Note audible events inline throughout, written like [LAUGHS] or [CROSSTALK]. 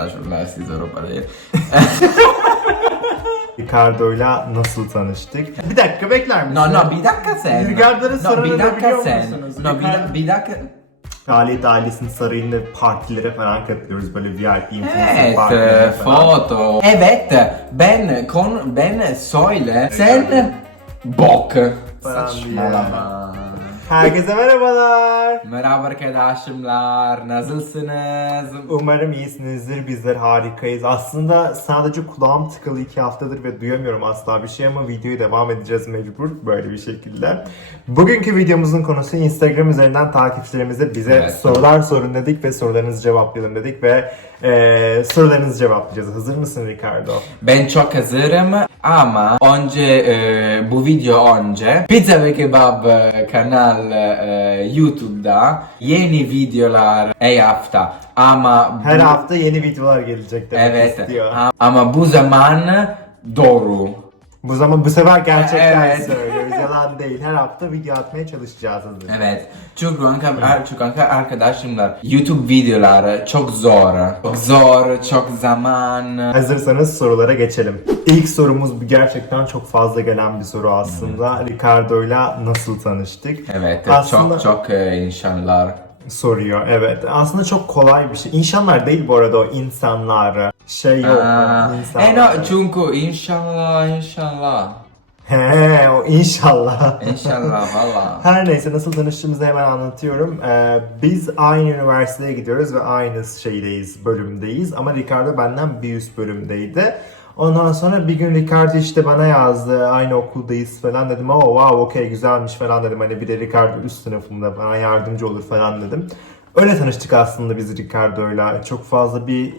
arkadaşlar siz Avrupa değil. [LAUGHS] Ricardo'yla nasıl tanıştık? Bir dakika bekler misin? No no bir dakika sen. Ricardo'nun no, bir dakika biliyor sen. No bir, Ricardo- bir dakika. Kraliyet ailesinin sarayında partilere falan katılıyoruz böyle VIP influencer Evet, partilere e, falan. foto. Evet, ben kon ben söyle. Sen bok. Falan Saçmalama. Herkese merhabalar. Merhaba arkadaşlar, nasılsınız? Umarım iyisinizdir. Bizler harikayız. Aslında sadece kulağım tıkalı iki haftadır ve duyamıyorum asla bir şey ama videoyu devam edeceğiz mecbur böyle bir şekilde. Bugünkü videomuzun konusu Instagram üzerinden takipçilerimize bize Evet. sorular sorun dedik ve sorularınızı cevaplayalım dedik ve eee sorularınızı cevaplayacağız. Hazır mısın Ricardo? Ben çok hazırım ama önce e, bu video önce Pizza ve Kebab e, kanal e, YouTube'da yeni videolar her hafta ama Her bu- hafta yeni videolar gelecek demek evet istiyor. a- ama bu zaman doğru. Bu zaman bu sefer gerçekten Evet. söylüyoruz. Yalan değil. Her hafta video atmaya çalışacağız hazır. Evet. Çünkü kanka, çünkü kanka arkadaşlar YouTube videoları çok zor. Çok zor, çok zaman. Hazırsanız sorulara geçelim. İlk sorumuz bu gerçekten çok fazla gelen bir soru aslında. Ricardo'yla nasıl tanıştık? Evet, Aslında- çok çok e, inşallah. Soruyor evet. Aslında çok kolay bir şey. İnsanlar değil bu arada o insanlar. Şey yok. Aa, insanlar. e no, çünkü inşallah, inşallah. He o inşallah. İnşallah valla. Her neyse nasıl tanıştığımızı hemen anlatıyorum. Ee, biz aynı üniversiteye gidiyoruz ve aynı şeydeyiz, bölümdeyiz. Ama Ricardo benden bir üst bölümdeydi. Ondan sonra bir gün Ricardo işte bana yazdı, aynı okuldayız falan dedim. Oh wow okey güzelmiş falan dedim. Hani bir de Ricardo üst sınıfımda bana yardımcı olur falan dedim. Öyle tanıştık aslında biz Ricardo'yla. Çok fazla bir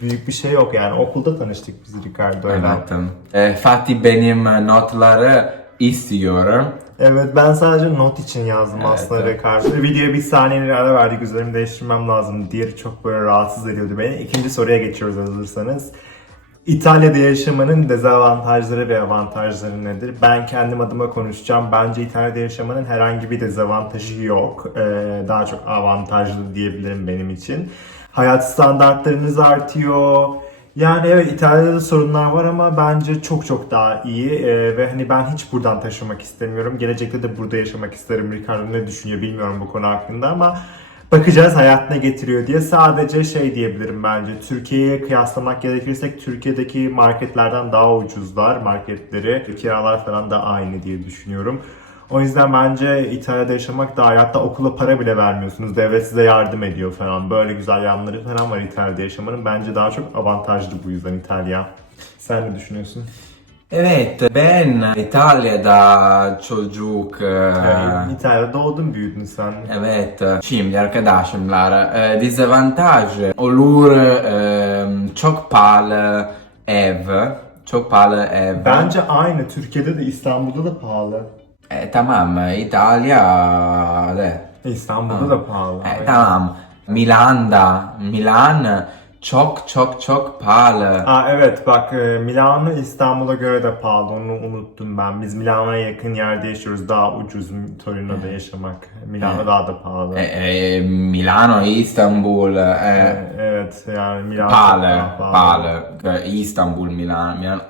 büyük bir şey yok yani. Okulda tanıştık biz Ricardo'yla. Evet. E, Fatih benim notları istiyorum. Evet ben sadece not için yazdım Evet, aslında evet. Ricardo. Videoya bir saniyelik ara verdik üzerimi değiştirmem lazım. Diğeri çok böyle rahatsız ediyordu beni. İkinci soruya geçiyoruz hazırsanız. İtalya'da yaşamanın dezavantajları ve avantajları nedir? Ben kendim adıma konuşacağım. Bence İtalya'da yaşamanın herhangi bir dezavantajı yok. Ee, daha çok avantajlı diyebilirim benim için. Hayat standartlarınız artıyor. Yani evet İtalya'da da sorunlar var ama bence çok çok daha iyi Ee, ve hani ben hiç buradan taşımak istemiyorum. Gelecekte de burada yaşamak isterim. Ricardo ne düşünüyor bilmiyorum bu konu hakkında ama bakacağız hayat ne getiriyor diye. Sadece şey diyebilirim bence. Türkiye'ye kıyaslamak gerekirse Türkiye'deki marketlerden daha ucuzlar marketleri. Kiralar falan da aynı diye düşünüyorum. O yüzden bence İtalya'da yaşamak daha iyi. Hatta okula para bile vermiyorsunuz. Devlet size yardım ediyor falan. Böyle güzel yanları falan var İtalya'da yaşamanın. Bence daha çok avantajlı bu yüzden İtalya. Sen ne düşünüyorsun? Evet, ben İtalya'da çocuk... e, Yani İtalya'da doğdun büyüdün sen. Evet, şimdi arkadaşlar, e, dezavantaj olur e, çok pahalı ev, çok pahalı ev. Bence aynı. Türkiye'de de İstanbul'da da pahalı. E, tamam, İtalya, de. İstanbul'da da pahalı. E, tamam, Milan'da, Milan çok çok çok pahalı. Aa evet bak e, Milano İstanbul'a göre de pahalı onu unuttum ben. Biz Milano'ya yakın yerde yaşıyoruz. Daha ucuz Torino'da yaşamak. Milano daha da pahalı. E, e, Milano, İstanbul, e, E, evet yani Milano pahalı, pahalı. E, İstanbul, Milan, Milan.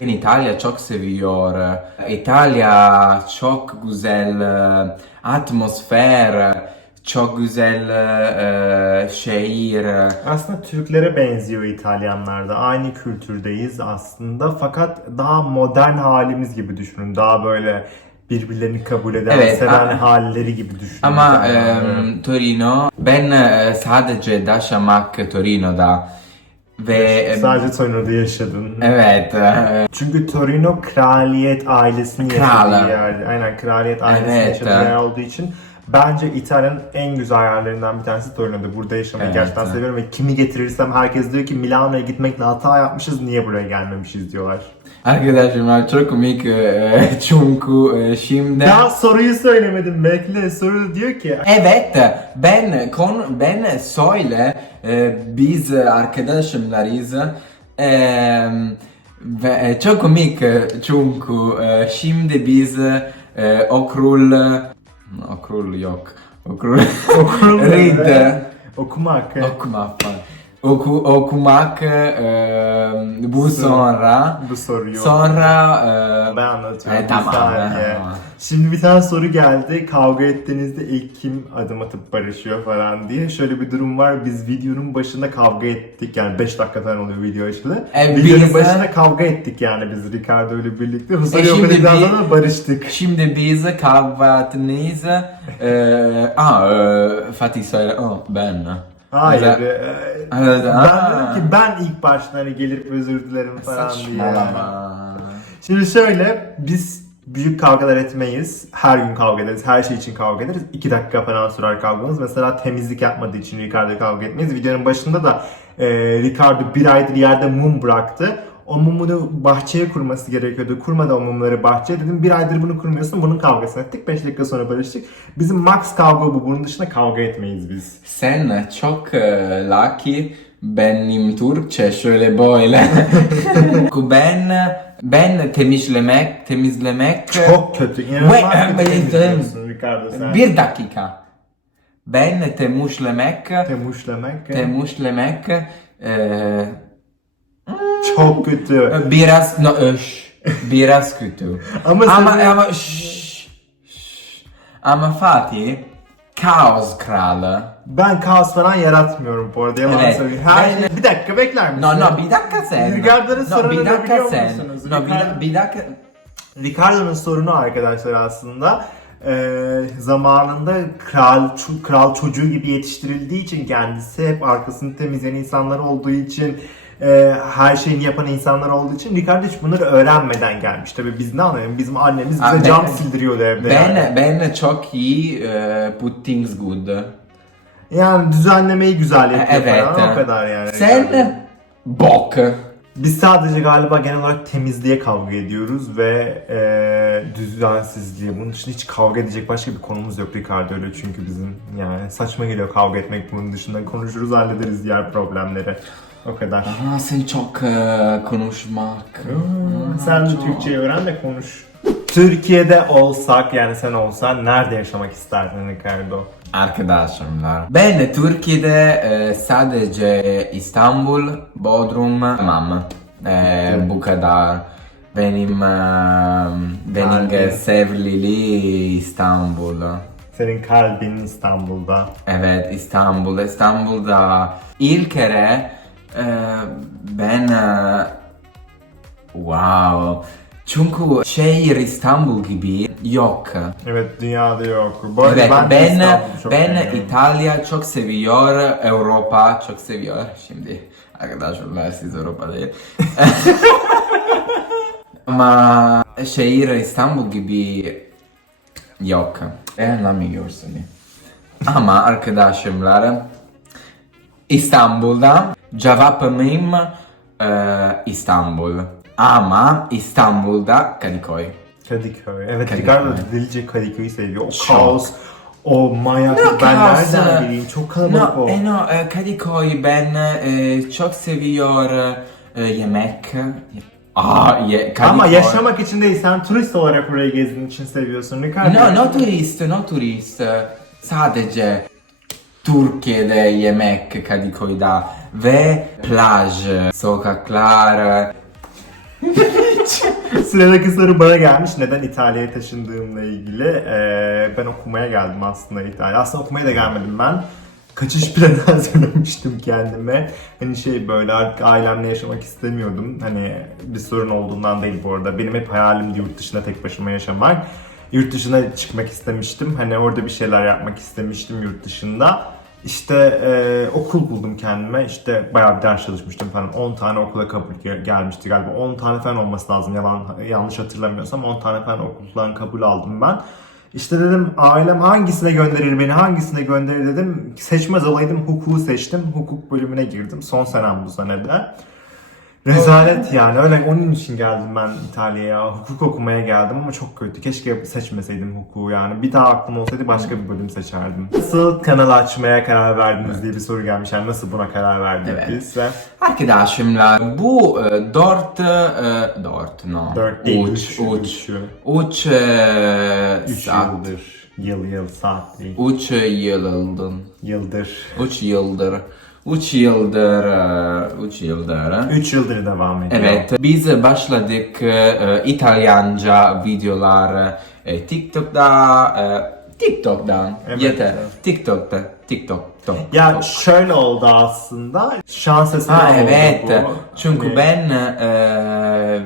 In İtalya çok seviyor. İtalya çok güzel e, atmosfer, çok güzel e, şehir. Aslında Türklere benziyor İtalyanlar da. Aynı kültürdeyiz aslında. Fakat daha modern halimiz gibi düşünün. Daha böyle birbirlerini kabul eden, Evet, seven a- halleri gibi düşünün. Ama e, Torino, ben e, sadece yaşamak Torino'da ve e, Sadece Torino'da yaşadın. evet e, Çünkü Torino kraliyet ailesinin Kralı. yaşadığı yer. Aynen kraliyet ailesinin Evet, yaşadığı yer olduğu için bence İtalya'nın en güzel yerlerinden bir tanesi Torino'da. Burada yaşamayı Evet, gerçekten evet. seviyorum ve kimi getirirsem herkes diyor ki Milano'ya gitmekle hata yapmışız niye buraya gelmemişiz diyorlar. arkadaşlar çok komik e, [LAUGHS] çünkü e, şimdi Daha soruyu söylemedim bekle. Soru diyor ki Evet, ben kon ben söyle e, biz e, ve e, çok komik çünkü e, şimdi biz e, okul okul yok okul Oku, okumak e, bu sonra Bu soruyu sonra e, ben anlatıyorum. E, tamam, saniye. tamam. Şimdi bir tane soru geldi. Kavga ettiğinizde ilk kim adım atıp barışıyor falan diye. Şöyle bir durum var. Biz videonun başında kavga ettik. Yani 5 dakika falan oluyor video açılı. E, videonun biz başında kavga ettik yani biz Ricardo ile birlikte. Bu soruyu şimdi okuduktan sonra barıştık. Şimdi biz kahvaltınız e, ah, e, Fatih söyle oh, ben Hayır. Güzel. e, Evet, ben aa. dedim ki ben ilk başta hani gelip özür dilerim falan diye. Saçmalama. Şimdi şöyle biz büyük kavgalar etmeyiz. Her gün kavga ederiz. Her şey için kavga ederiz. 2 dakika falan sürer kavgamız. Mesela temizlik yapmadığı için Ricardo kavga etmeyiz. Videonun başında da e, Ricardo bir aydır yerde mum bıraktı. O mumunu bahçeye kurması gerekiyordu. Kurmadı o mumları bahçeye. Dedim bir aydır bunu kurmuyorsun. Bunun kavgasını ettik. 5 dakika sonra barıştık. Bizim max kavga bu. Bunun dışında kavga etmeyiz biz. Sen çok e, lucky benim Türkçe şöyle böyle. [LAUGHS] [LAUGHS] ben ben temizlemek temizlemek Çok kötü. İnanılmaz Ricardo sen. bir dakika. Ben temizlemek Temuşlamak. temizlemek e, Çok kötü. biraz no öş biraz kötü. [LAUGHS] Ama ama sen- ama şşş, şşş. ama Fatih kaos kralı. Ben kaos falan yaratmıyorum bu arada yalan Evet. söyleyeyim. Her Ben- şey... Bir dakika bekler misin? No no bir dakika sen. Ricardo'nun no, bir dakika biliyor sen. musunuz? No bir, dakika. Ricardo'nun sorunu arkadaşlar aslında e, zamanında kral ço- kral çocuğu gibi yetiştirildiği için kendisi hep arkasını temizleyen insanlar olduğu için e, her şeyini yapan insanlar olduğu için Ricardo hiç bunları öğrenmeden gelmiş. Tabii biz ne anlayalım? Bizim annemiz bize ben- cam sildiriyordu evde yani. Ben ben çok iyi e, put things good. Yani düzenlemeyi güzel yapıyor Evet. falan o kadar yani. Sen bok. Biz sadece galiba genel olarak temizliğe kavga ediyoruz ve e, düzensizliğe. Bunun dışında hiç kavga edecek başka bir konumuz yok Ricardo öyle çünkü bizim yani saçma geliyor kavga etmek bunun dışında konuşuruz hallederiz diğer problemleri. O kadar. Aa, sen çok e, konuşmak. Sen de Türkçeyi öğren de konuş. Türkiye'de olsak yani sen olsan nerede yaşamak isterdin Ricardo? Arkadaşımlar. Ben Türkiye'de e, sadece İstanbul, Bodrum, Mam. E, bu kadar. Benim e, benim sevgili İstanbul. Senin kalbin İstanbul'da. Evet İstanbul. İstanbul'da ilk kere ben e, wow çünkü şehir İstanbul gibi yok. Evet dünyada yok. Bu Evet, ben, ben çok ben beğeniyorum. İtalya çok seviyor, Avrupa çok seviyor. Şimdi arkadaşlar siz Avrupa değil. [LAUGHS] Ama şehir İstanbul gibi yok. Anlamıyorsun. Ama arkadaşımlar İstanbul'da cevabım e, İstanbul. Ama İstanbul'da Kadıköy. Kadıköy. Evet Kadıköy. Ricardo delice Kadıköy'ü seviyor. O Çok. kaos, o manyaklık. No, ben kaos, nereden bileyim? Çok kalabalık No, o. e, no, e, Kadıköy ben e, çok seviyor e, yemek. Aa, ye, Kadıköy. Ama yaşamak için değil, sen turist olarak orayı gezdiğin için seviyorsun Ricardo. No, no turist, no turist. Sadece Türkiye'de yemek Kadıköy'de ve plaj, sokaklar. [LAUGHS] Sıradaki soru bana gelmiş. Neden İtalya'ya taşındığımla ilgili. Ee, ben okumaya geldim aslında İtalya. Aslında okumaya da gelmedim ben. Kaçış planı hazırlamıştım [LAUGHS] kendime. Hani şey böyle artık ailemle yaşamak istemiyordum. Hani bir sorun olduğundan değil bu arada. Benim hep hayalimdi yurt dışında tek başıma yaşamak. Yurt dışına çıkmak istemiştim. Hani orada bir şeyler yapmak istemiştim yurt dışında. İşte e, okul buldum kendime. İşte bayağı bir ders çalışmıştım falan. 10 tane okula kabul ge- gelmişti galiba. 10 tane falan olması lazım. Yalan yanlış hatırlamıyorsam 10 tane falan okuldan kabul aldım ben. İşte dedim ailem hangisine gönderir beni, hangisine gönderir dedim. Seçmez olaydım hukuku seçtim. Hukuk bölümüne girdim. Son senem bu senede. Rezalet yani öyle onun için geldim ben İtalya'ya. Hukuk okumaya geldim ama çok kötü. Keşke seçmeseydim hukuku yani. Bir daha aklım olsaydı başka bir bölüm seçerdim. Nasıl kanal açmaya karar verdiniz diye bir soru gelmiş. Yani nasıl buna karar verdik Evet. biz ve Arkadaşımlar bu e, dört, e, dört no. 4 değil Uç, 3 uç. 3 Uç e, saat. yıldır. Yıl yıl saat değil. Uç yıldır. Yıldır. Üç yıldır. 3 yıldır, e, 3 yıldır. 3 yıldır devam ediyor. Evet, biz başladık e, İtalyanca videolar e, TikTok'da, e, TikTok'dan Evet, yeter. evet. TikTok'ta, TikTok'ta. Ya şöyle oldu aslında. Şans eseri Ha oldu evet. bu. Çünkü Hani- ben e,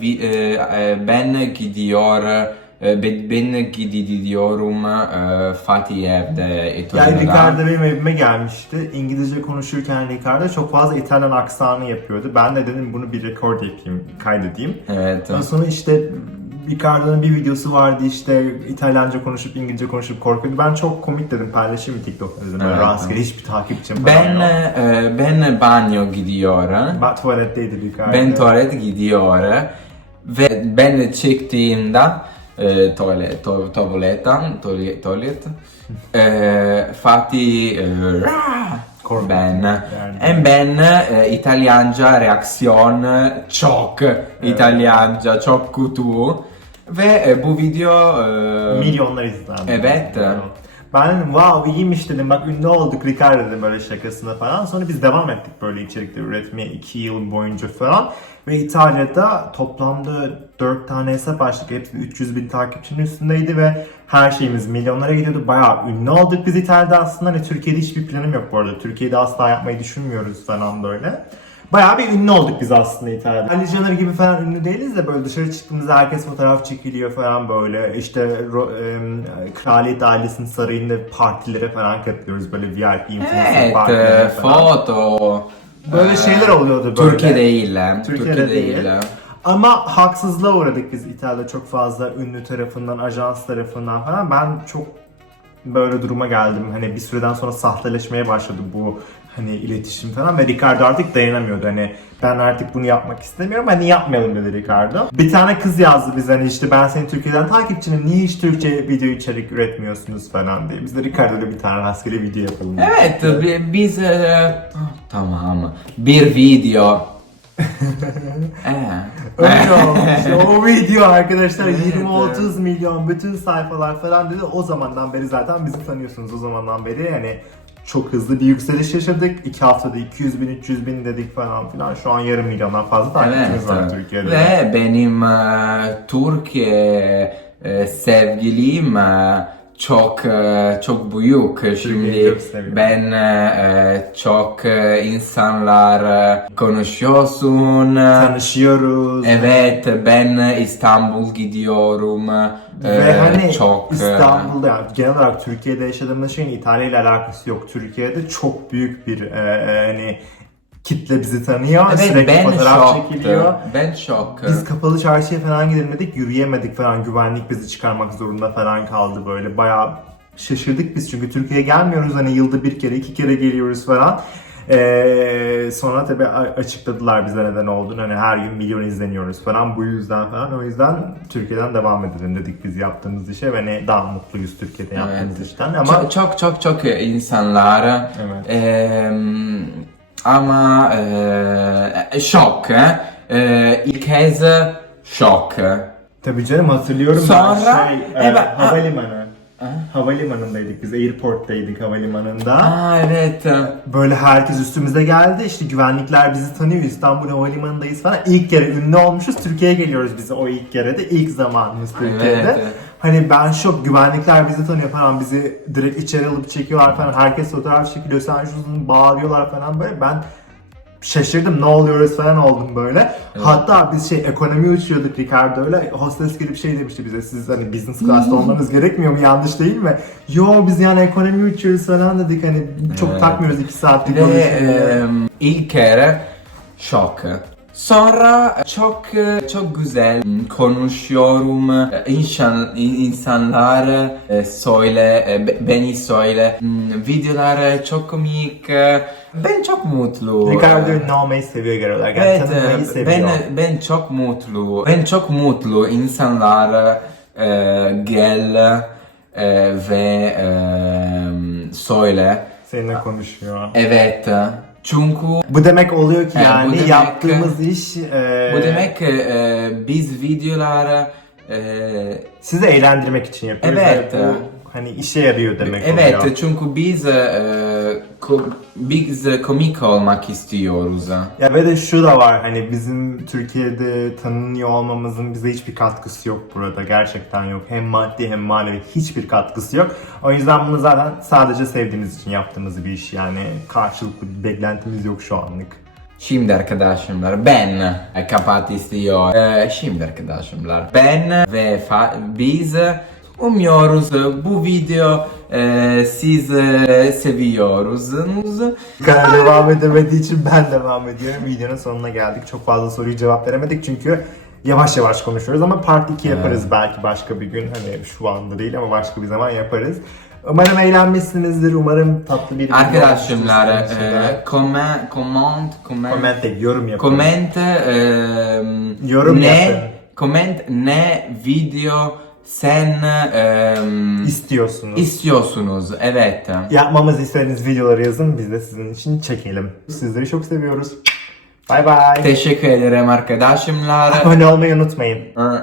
vi- e, e, ben gidiyor e, ben, ben gidiyorum e, Fatih evde Yani. Ricardo benim evime gelmişti. İngilizce konuşurken Ricardo çok fazla İtalyan aksanı yapıyordu. Ben de dedim bunu bir rekord yapayım, kaydedeyim. Evet. Ondan sonra işte Ricardo'nun bir videosu vardı işte İtalyanca konuşup İngilizce konuşup korkuyordu. Ben çok komik dedim paylaşayım mı TikTok'ta dedim. Evet. rastgele hiçbir takipçim falan Ben yok. e, ben banyo gidiyor. Ben tuvaletteydi Ricardo. Ben tuvalet gidiyor ve ben çıktığımda e, tuvalet, tu, tuvaletten, tuvalet, tuvalet e, Fatih e, "Rah!" Korktu. ben Yani. e ben e, İtalyanca reaksiyon çok İtalyanca çok kötü ve e, bu video e, Milyonlar izlendi. Evet. Ben dedim wow iyiymiş dedim bak ünlü olduk Ricardo dedim böyle şakasına falan. Sonra biz devam ettik böyle içerikleri üretmeye 2 yıl boyunca falan. Ve İtalya'da toplamda 4 tane hesap açtık. Hepsi 300 bin takipçinin üstündeydi ve her şeyimiz milyonlara gidiyordu. Bayağı ünlü olduk biz İtalya'da aslında. Hani Türkiye'de hiçbir planım yok bu arada. Türkiye'de asla yapmayı düşünmüyoruz falan böyle. Bayağı bir ünlü olduk biz aslında İtalya'da. Ali Caner gibi falan ünlü değiliz de böyle dışarı çıktığımızda herkes fotoğraf çekiliyor falan böyle. İşte em, kraliyet ailesinin sarayında partilere falan katılıyoruz böyle VIP influencer evet partilere e, falan. foto Böyle e, şeyler oluyordu böyle. Türkiye değil. Türkiye'de değil. Ama haksızlığa uğradık biz İtalya'da çok fazla ünlü tarafından, ajans tarafından falan. Ben çok böyle duruma geldim. Hani bir süreden sonra sahteleşmeye başladı bu hani iletişim falan ve Ricardo artık dayanamıyordu. Hani ben artık bunu yapmak istemiyorum. Hani yapmayalım dedi Ricardo. Bir tane kız yazdı bize hani işte ben senin Türkiye'den takipçinim. Niye hiç Türkçe video içerik üretmiyorsunuz falan diye. Biz de Ricardo'yla bir tane rastgele video yapalım. Evet, bi- biz e, tamam bir video. [LAUGHS] Öyle [LAUGHS] olmuş. o video arkadaşlar Evet, 20-30 milyon bütün sayfalar falan dedi. O zamandan beri zaten bizi tanıyorsunuz. O zamandan beri yani çok hızlı bir yükseliş yaşadık. 2 haftada 200 bin 300 bin dedik falan filan. Şu an yarım milyondan fazla takipçimiz var Evet. Türkiye'de. Ve benim e, Türkiye e, sevgilim e, çok e, çok büyük. çok Şimdi ben e, çok e, insanlar e, konuşuyorsun. Tanışıyoruz. Evet, ben İstanbul gidiyorum. Ve E, hani çok e, İstanbul'da yani genel olarak Türkiye'de yaşadığımız şeyin İtalya ile alakası yok. Türkiye'de çok büyük bir e, e, hani kitle bizi tanıyor. Evet, Sürekli ben fotoğraf şok. çekiliyor. Ben şok. Biz kapalı çarşıya falan gidelim dedik, yürüyemedik falan. Güvenlik bizi çıkarmak zorunda falan kaldı böyle. Bayağı şaşırdık biz çünkü Türkiye'ye gelmiyoruz hani yılda bir kere, iki kere geliyoruz falan. Ee, sonra tabii a- açıkladılar bize neden olduğunu. Hani her gün milyon izleniyoruz falan bu yüzden falan. O yüzden Türkiye'den devam edelim dedik biz yaptığımız işe ve hani daha mutluyuz Türkiye'de yaptığımız Evet. işten. Ama çok çok çok çok insanlar Evet. ehm, ama e, şok e, ilk kez şok tabii canım hatırlıyorum Sonra- ben şey, e, Evet, havalimanı. Havalimanındaydık biz, airporttaydık havalimanında. Aa evet Böyle herkes üstümüze geldi. İşte güvenlikler bizi tanıyor. İstanbul Havalimanı'ndayız falan. İlk kere ünlü olmuşuz. Türkiye'ye geliyoruz bize o ilk kere de. ilk zamanımız Türkiye'de. Evet. Hani ben şok. Güvenlikler bizi tanıyor falan. Bizi direkt içeri alıp çekiyorlar falan. Herkes fotoğraf çekiliyor. Sen şusun bağırıyorlar falan böyle. Ben şaşırdım ne oluyoruz falan oldum böyle. Hatta biz şey ekonomi uçuyorduk Ricardo'yla. Hostes gelip şey demişti bize siz hani business class'ta [LAUGHS] olmanız gerekmiyor mu yanlış değil mi? Yo biz yani ekonomi uçuyoruz falan dedik hani çok Evet. takmıyoruz iki saatlik konuşmayı. ehm, ilk kere şok Sonra çok çok güzel konuşuyorum. İnsan, insanlar e, söyle, e, be- beni söyle. Hmm, Videolar çok komik. Ben çok mutlu. Ricardo ne olmayı seviyor genel Evet, e, ben ben çok mutlu. Ben çok mutlu insanlar e, gel e, ve e, söyle. Seninle konuşuyor. Evet. Çünkü Bu demek oluyor ki Evet, yani bu demek- yaptığımız iş e, bu demek e, biz videolar e, sizi eğlendirmek için yapıyoruz. Evet. Yani bu hani işe yarıyor demek Evet oluyor. çünkü biz e, ko- biz komik olmak istiyoruz. Ya ve de şu da var hani bizim Türkiye'de tanınıyor olmamızın bize hiçbir katkısı yok burada. Gerçekten yok. Hem maddi hem manevi hiçbir katkısı yok. O yüzden bunu zaten sadece sevdiğimiz için yaptığımız bir iş. Yani karşılıklı bir beklentimiz yok şu anlık. Şimdi arkadaşımlar ben kapat istiyor. E, şimdi arkadaşımlar ben ve biz umuyoruz bu video e, siz e, seviyorsunuz. Kanal devam edemediği için ben devam ediyorum. Videonun sonuna geldik. Çok fazla soruyu cevap veremedik çünkü yavaş yavaş konuşuyoruz ama part 2 yaparız belki başka bir gün. Hani şu anda değil ama başka bir zaman yaparız. Umarım eğlenmişsinizdir. Umarım tatlı bir de. e, comment comment comment Comment yorum yapın. comment ehm, Yorum ne yapın. comment ne video sen ehm, istiyorsunuz. istiyorsunuz evet Yapmamızı istediğiniz videoları yazın. Biz de sizin için çekelim. Sizleri çok seviyoruz. Bay bay. teşekkür ederim arkadaşımlar Abone olmayı unutmayın. [LAUGHS]